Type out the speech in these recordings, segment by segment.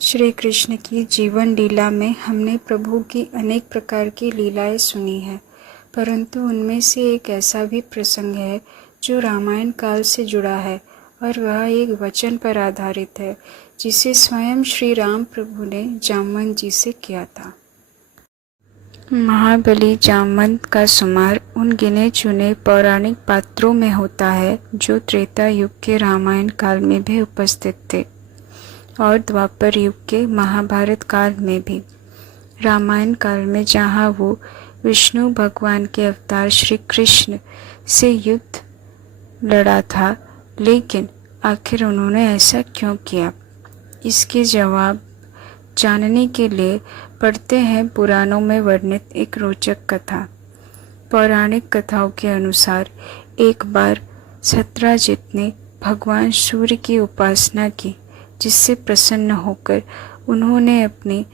श्री कृष्ण की जीवन लीला में हमने प्रभु की अनेक प्रकार की लीलाएं सुनी है, परंतु उनमें से एक ऐसा भी प्रसंग है जो रामायण काल से जुड़ा है और वह एक वचन पर आधारित है जिसे स्वयं श्री राम प्रभु ने जामवंत जी से किया था। महाबली जामवंत का शुमार उन गिने चुने पौराणिक पात्रों में होता है जो त्रेता युग के रामायण काल में भी उपस्थित थे और द्वापर युग के महाभारत काल में भी। रामायण काल में जहाँ वो विष्णु भगवान के अवतार श्री कृष्ण से युद्ध लड़ा था, लेकिन आखिर उन्होंने ऐसा क्यों किया, इसके जवाब जानने के लिए पढ़ते हैं पुराणों में वर्णित एक रोचक कथा। पौराणिक कथाओं के अनुसार एक बार सत्यजित ने भगवान सूर्य की उपासना की, जिससे प्रसन्न होकर उन्होंने अपनी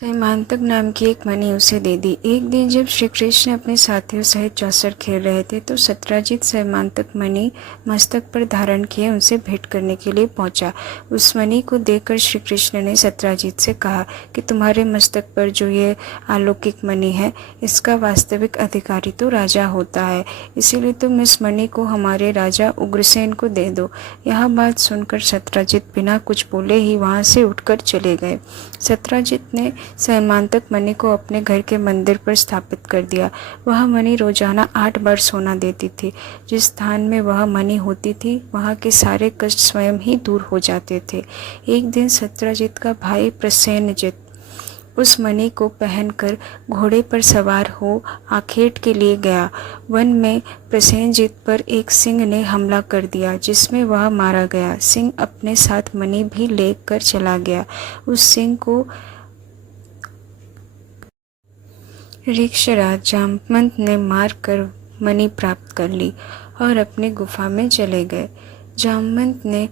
सैमांतक नाम की एक मणि उसे दे दी। एक दिन जब श्री कृष्ण अपने साथियों सहित चौसर खेल रहे थे तो सत्यजित सैमांतक मणि मस्तक पर धारण किए उनसे भेंट करने के लिए पहुंचा। उस मणि को देखकर श्री कृष्ण ने सत्यजित से कहा कि तुम्हारे मस्तक पर जो ये अलौकिक मणि है, इसका वास्तविक अधिकारी तो राजा होता है, इसीलिए तुम इस मणि को हमारे राजा उग्रसेन को दे दो। यह बात सुनकर सत्यजित बिना कुछ बोले ही वहाँ से उठकर चले गए। सत्यजित ने सैमांतक मणि को अपने घर के मंदिर पर स्थापित कर दिया। वह मणि रोजाना 8 बार सोना देती थी। जिस स्थान में वह मणि होती थी वहाँ के सारे कष्ट स्वयं ही दूर हो जाते थे। एक दिन सत्यजित का भाई प्रसेनजित उस मणि को पहनकर घोड़े पर सवार हो आखेट के लिए गया। वन में प्रसेनजित पर एक सिंह ने हमला कर दिया, जिसमें वह मारा गया। सिंह अपने साथ मणि भी लेकर चला गया। उस सिंह को ऋक्षराज जामवंत ने मार कर मणि प्राप्त कर ली और अपनी गुफा में चले गए। जामवंत ने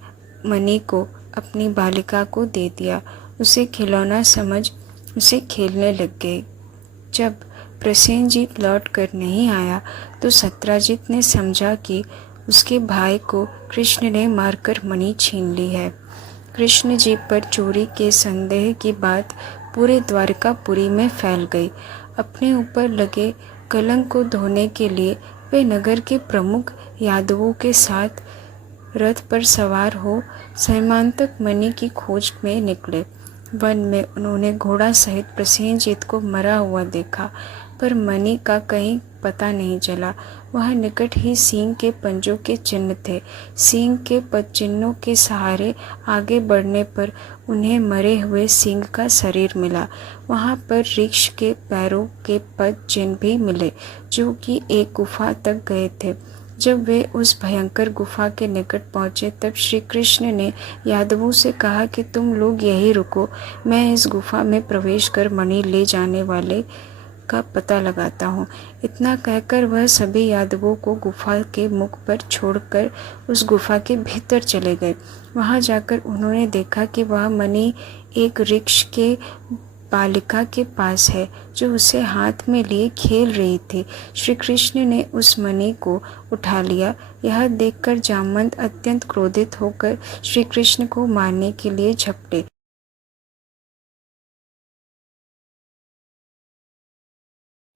मणि को अपनी बालिका को दे दिया। उसे खिलौना समझ उसे खेलने लग गए। जब प्रसेनजीत लौट कर नहीं आया तो सत्यजित ने समझा कि उसके भाई को कृष्ण ने मारकर मणि छीन ली है। कृष्ण जी पर चोरी के संदेह की बात पूरे द्वारकापुरी में फैल गई। अपने ऊपर लगे कलंक को धोने के लिए वे नगर के प्रमुख यादवों के साथ रथ पर सवार हो सैमांतक मणि की खोज में निकले। वन में उन्होंने घोड़ा सहित प्रसेनजीत को मरा हुआ देखा, पर मणि का कहीं पता नहीं चला। वह निकट ही सिंह के पंजों के चिन्ह थे। सिंह के पद चिन्हों के सहारे आगे बढ़ने पर उन्हें मरे हुए सिंह का शरीर मिला। वहाँ पर ऋक्ष के पैरों के पद चिन्ह भी मिले, जो कि एक गुफा तक गए थे। जब वे उस भयंकर गुफा के निकट पहुँचे तब श्री कृष्ण ने यादवों से कहा कि तुम लोग यहीं रुको, मैं इस गुफा में प्रवेश कर मणि ले जाने वाले का पता लगाता हूँ। इतना कहकर वह सभी यादवों को गुफा के मुख पर छोड़कर उस गुफा के भीतर चले गए। वहाँ जाकर उन्होंने देखा कि वह मणि एक वृक्ष के बालिका के पास है, जो उसे हाथ में लिए खेल रही थी। श्री कृष्ण ने उस मणि को उठा लिया। यह देखकर जामवंत अत्यंत क्रोधित होकर श्री कृष्ण को मारने के लिए झपटे।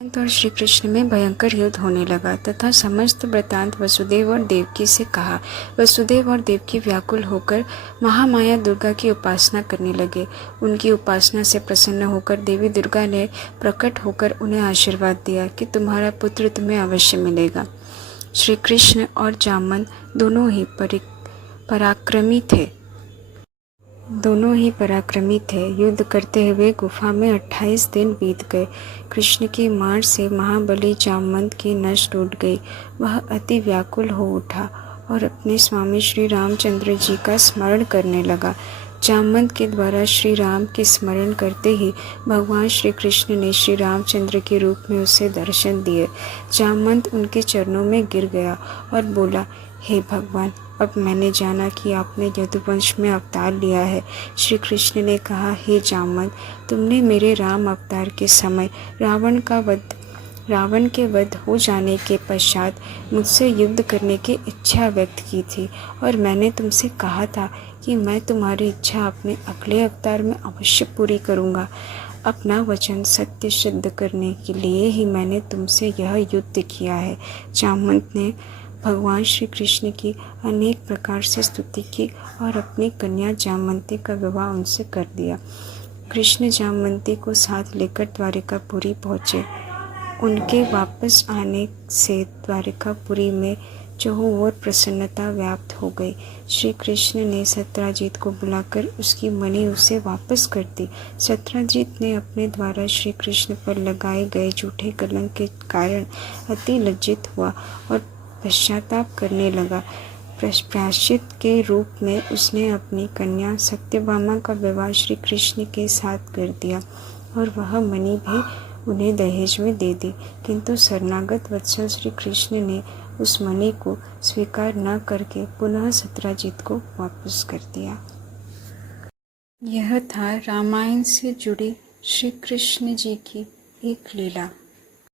और श्री कृष्ण में भयंकर युद्ध होने लगा तथा समस्त वृतांत वसुदेव और देवकी से कहा। वसुदेव और देवकी व्याकुल होकर महामाया दुर्गा की उपासना करने लगे। उनकी उपासना से प्रसन्न होकर देवी दुर्गा ने प्रकट होकर उन्हें आशीर्वाद दिया कि तुम्हारा पुत्र तुम्हें अवश्य मिलेगा। श्री कृष्ण और जामवंत दोनों ही पराक्रमी थे। युद्ध करते हुए गुफा में 28 दिन बीत गए। कृष्ण की मार से महाबली जामवंत की नस टूट गई। वह अति व्याकुल हो उठा और अपने स्वामी श्री रामचंद्र जी का स्मरण करने लगा। जामवंत के द्वारा श्री राम के स्मरण करते ही भगवान श्री कृष्ण ने श्री रामचंद्र के रूप में उसे दर्शन दिए। जामवंत उनके चरणों में गिर गया और बोला, हे भगवान, अब मैंने जाना कि आपने यदुवंश में अवतार लिया है। श्री कृष्ण ने कहा, हे जामवंत, तुमने मेरे राम अवतार के समय रावण के वध हो जाने के पश्चात मुझसे युद्ध करने की इच्छा व्यक्त की थी और मैंने तुमसे कहा था कि मैं तुम्हारी इच्छा अपने अगले अवतार में अवश्य पूरी करूँगा। अपना वचन सत्य सिद्ध करने के लिए ही मैंने तुमसे यह युद्ध किया है। जामवंत ने भगवान श्री कृष्ण की अनेक प्रकार से स्तुति की और अपनी कन्या जामवंती का विवाह उनसे कर दिया। कृष्ण जामवंती को साथ लेकर द्वारिकापुरी पहुँचे। उनके वापस आने से द्वारिकापुरी में चारों ओर प्रसन्नता व्याप्त हो गई। श्री कृष्ण ने सत्यजित को बुलाकर उसकी मणि उसे वापस कर दी। सत्यजित ने अपने द्वारा श्री कृष्ण पर लगाए गए झूठे कलंक के कारण अति लज्जित हुआ और पश्चाताप करने लगा। प्रायश्चित के रूप में उसने अपनी कन्या सत्यभामा का विवाह श्री कृष्ण के साथ कर दिया और वह मणि भी उन्हें दहेज में दे दी। किंतु शरणागत वत्सल श्री कृष्ण ने उस मणि को स्वीकार न करके पुनः सत्यजित को वापस कर दिया। यह था रामायण से जुड़ी श्री कृष्ण जी की एक लीला।